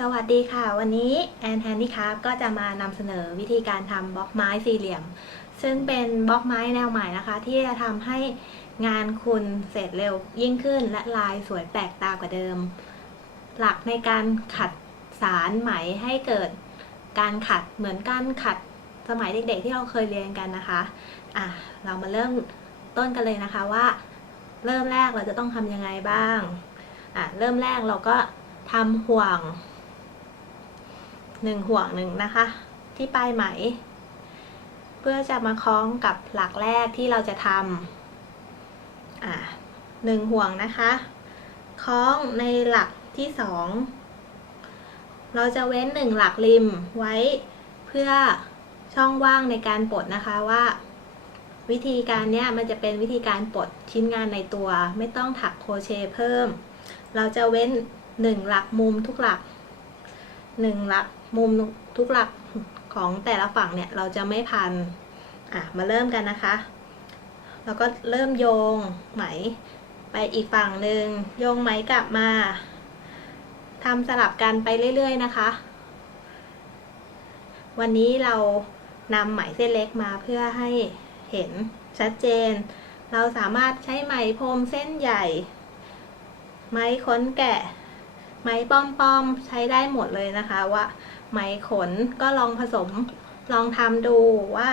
สวัสดีค่ะ วันนี้แอนแฮนดี้ครับก็จะมานำเสนอวิธีการทำบล็อกไม้สี่เหลี่ยม ซึ่งเป็นบล็อกไม้แนวใหม่นะคะ ที่จะทำให้งานคุณเสร็จเร็วยิ่งขึ้น และลายสวยแปลกตากว่าเดิม หลักในการขัดสารไหมให้เกิดการขัดเหมือนการขัดสมัยเด็กๆ ที่เราเคยเรียนกันนะคะอะเรามาเริ่มต้นกันเลยนะคะว่า เริ่มแรกเราจะต้องทำยังไงบ้างอะเริ่มแรกเราก็ทำห่วง หนึ่งห่วงหนึ่งนะคะ ที่ปลายไหม เพื่อจะมาคล้องกับหลักแรกที่เราจะทำอ่าหนึ่งห่วงนะคะ คล้องในหลักที่สองเราจะเว้นหนึ่งหลักริมไว้เพื่อช่องว่างในการปลดนะคะว่า วิธีการเนี้ยมันจะเป็นวิธีการปลดชิ้นงานในตัวไม่ต้องถักโครเชต์เพิ่ม เราจะเว้นหนึ่งหลักมุมทุกหลักหนึ่งหลัก มุมทุกหลักของแต่ละฝั่งเนี่ยเราจะไม่พัน อะ มาเริ่มกันนะคะ แล้วก็เริ่มโยงไหมไปอีกฝั่งหนึ่งโยงไหมกลับมาทำสลับกันไปเรื่อย ๆ นะคะ วันนี้เรานำไหมเส้นเล็กมาเพื่อให้เห็นชัดเจน เราสามารถใช้ไหมพรมเส้นใหญ่ ไหมขนแกะ ไหมป้อมๆ ใช้ได้หมดเลยนะคะว่า ไหมขนก็ลองผสมลองทำดูว่า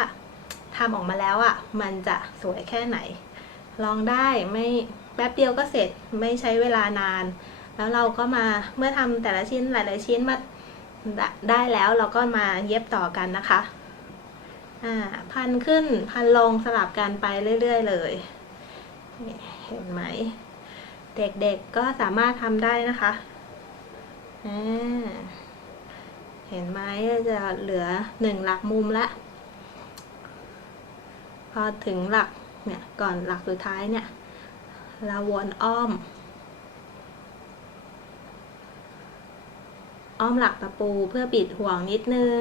ทำออกมาแล้วอะ่ะ มันจะสวยแค่ไหน ลองได้ไม่แป๊บเดียวก็เสร็จไม่ใช้เวลานาน แล้วเราก็มาเมื่อทำแต่ละชิ้นหลาย ๆ ชิ้นมาได้แล้วเราก็มาเย็บต่อกันนะคะอ่าพันขึ้นพันลงสลับกันไปเรื่อย ๆ เลย เห็นไหม เด็ก ๆก็สามารถทำได้นะคะอ่า เห็นไหมจะเหลือหนึ่งหลักมุมละ พอถึงหลักเนี่ยก่อนหลักสุดท้ายเนี่ยเราวนอ้อม อ้อมหลักตะปูเพื่อปิดห่วงนิดนึง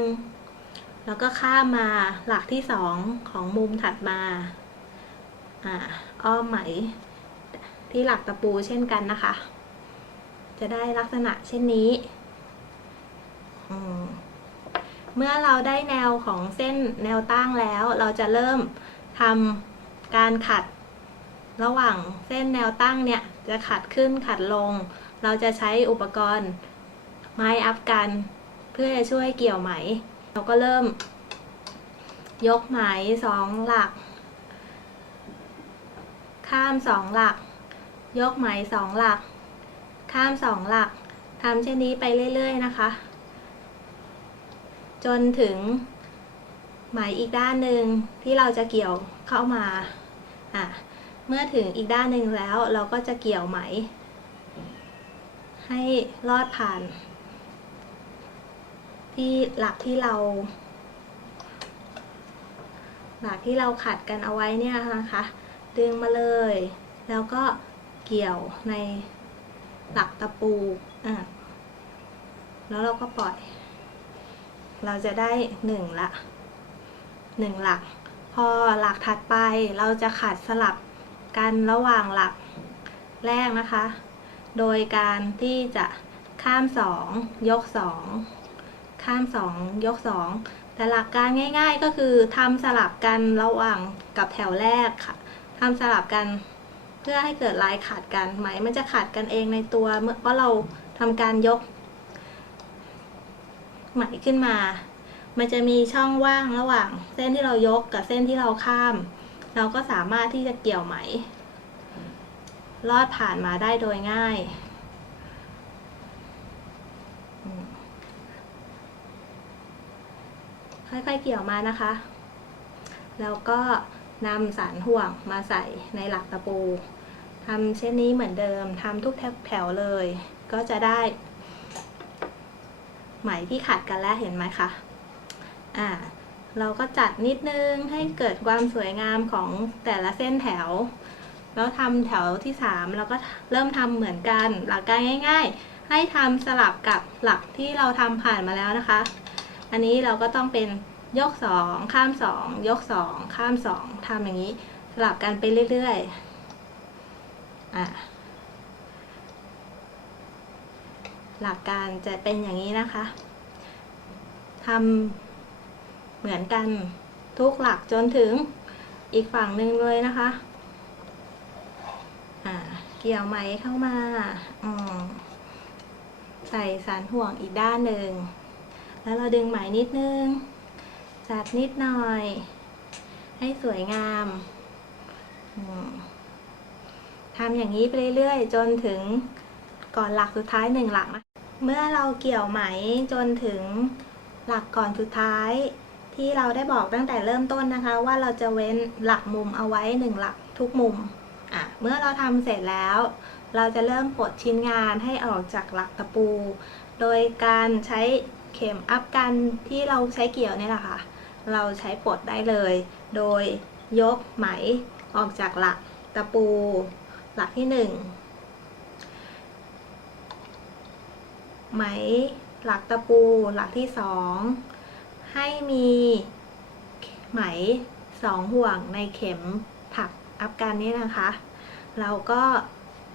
แล้วก็ข้ามมาหลักที่สองของมุมถัดมาอ่าอ้อมไหมที่หลักตะปูเช่นกันนะคะ จะได้ลักษณะเช่นนี้ เมื่อเราได้แนวของเส้นแนวตั้งแล้ว เราจะเริ่มทำการขัดระหว่างเส้นแนวตั้งเนี่ยจะขัดขึ้นขัดลง เราจะใช้อุปกรณ์ไม้อัพกัน เพื่อจะช่วยเกี่ยวไหม เราก็เริ่ม ยกไหมสองหลัก ข้ามสองหลัก ยกไหมสองหลัก ข้ามสองหลักทำเช่นนี้ไปเรื่อย ๆ นะคะ จนถึงไหมอีกด้านหนึ่งที่เราจะเกี่ยวเข้ามาอะเมื่อถึงอีกด้านหนึ่งแล้วเราก็จะเกี่ยวไหม ให้ลอดผ่าน ที่หลักที่เรา หลักที่เราขัดกันเอาไว้เนี่ยนะคะ ดึงมาเลย แล้วก็เกี่ยวในหลักตะปูอะแล้วเราก็ปล่อย เราจะได้หนึ่งละหนึ่งหลัก พอหลักถัดไปเราจะขัดสลับกันระหว่างหลักแรกนะคะ โดยการที่จะข้ามสองยกสองข้ามสองยกสองแต่หลักการง่ายๆก็คือทำสลับกันระหว่างกับแถวแรกค่ะทำสลับกันเพื่อให้เกิดลายขาดกันไหม มันจะขาดกันเองในตัวเมื่อว่าเราทำการยก ไหมขึ้นมา มันจะมีช่องว่างระหว่าง เส้นที่เรายกกับเส้นที่เราข้าม เราก็สามารถที่จะเกี่ยวไหม ลอดผ่านมาได้โดยง่ายค่อยๆเกี่ยวมานะคะ แล้วก็นำสารห่วงมาใส่ในหลักตะปูทำเช่นนี้เหมือนเดิมทำทุกแถวเลย ก็จะได้ ไหมที่ขัดกันแล้วเห็นไหมคะอ่าเราก็จัดนิดนึงให้เกิดความสวยงามของแต่ละเส้นแถว แล้วทำแถวที่สามเราก็เริ่มทำเหมือนกันหลักการง่าย ๆ ให้ทำสลับกับหลักที่เราทำผ่านมาแล้วนะคะ อันนี้เราก็ต้องเป็นยกสองข้ามสองยกสองข้ามสองทำอย่างนี้ สลับกันไปเรื่อยๆอะ หลักการจะเป็นอย่างนี้นะคะทำเหมือนกันทุกหลักจนถึงอีกฝั่งหนึ่งเลยนะคะอ่าเกี่ยวไหมเข้ามาอืมใส่สารห่วงอีกด้านหนึ่ง แล้วเราดึงไหมนิดนึง จัดนิดหน่อย ให้สวยงามมทำอย่างนี้ไปเรื่อยๆ จนถึงก่อนหลักสุดท้ายหนึ่งหลักนะ เมื่อเราเกี่ยวไหมจนถึงหลักก่อนสุดท้ายที่เราได้บอกตั้งแต่เริ่มต้นนะคะ ว่าเราจะเว้นหลักมุมเอาไว้หนึ่งหลักทุกมุมอะเมื่อเราทำเสร็จแล้ว เราจะเริ่มปลดชิ้นงานให้ออกจากหลักตะปู โดยการใช้เข็มอัพกันที่เราใช้เกี่ยวนี่แหละคะ่ะ เราใช้ปลดได้เลย โดยยกไหมออกจากหลักตะปู หลักที่หนึ่ง ไหมหลักตะปูหลักที่สองให้มีไหมสองห่วงในเข็มถักอัพกันนี้นะคะ เราก็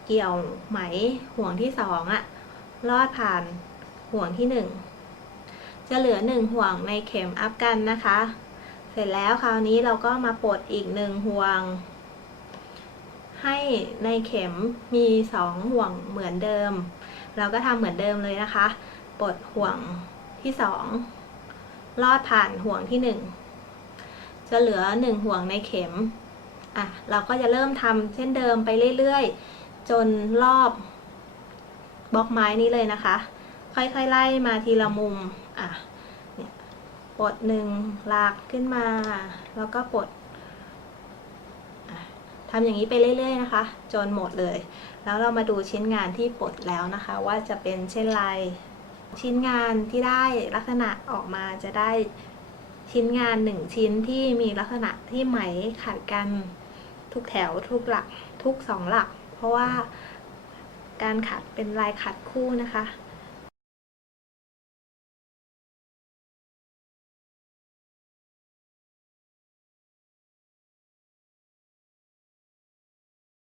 เกี่ยวไหมห่วงที่สองอะลอดผ่านห่วงที่หนึ่งจะเหลือหนึ่งห่วงในเข็มอัพกันนะคะ เสร็จแล้วคราวนี้เราก็มาปลดอีกหนึ่งห่วง ให้ในเข็มมีสองห่วงเหมือนเดิม เราก็ทำเหมือนเดิมเลยนะคะ ปลดห่วงที่สองลอดผ่านห่วงที่หนึ่งจะเหลือหนึ่งห่วงในเข็มอะเราก็จะเริ่มทำเช่นเดิมไปเรื่อยๆ จนรอบบล็อกไม้นี้เลยนะคะ ค่อยๆไล่มาทีละมุมอะเนี่ยปลดหนึ่งลากขึ้นมา แล้วก็ปลด ทำอย่างนี้ไปเรื่อย ๆ นะคะ จนหมดเลย แล้วเรามาดูชิ้นงานที่ปลดแล้วนะคะ ว่าจะเป็นเช่นไร ชิ้นงานที่ได้ลักษณะออกมาจะได้ชิ้นงานหนึ่งชิ้นที่มีลักษณะที่ไหมขัดกันทุกแถวทุกหลักทุกสองหลัก เพราะว่าการขัดเป็นลายขัดคู่นะคะ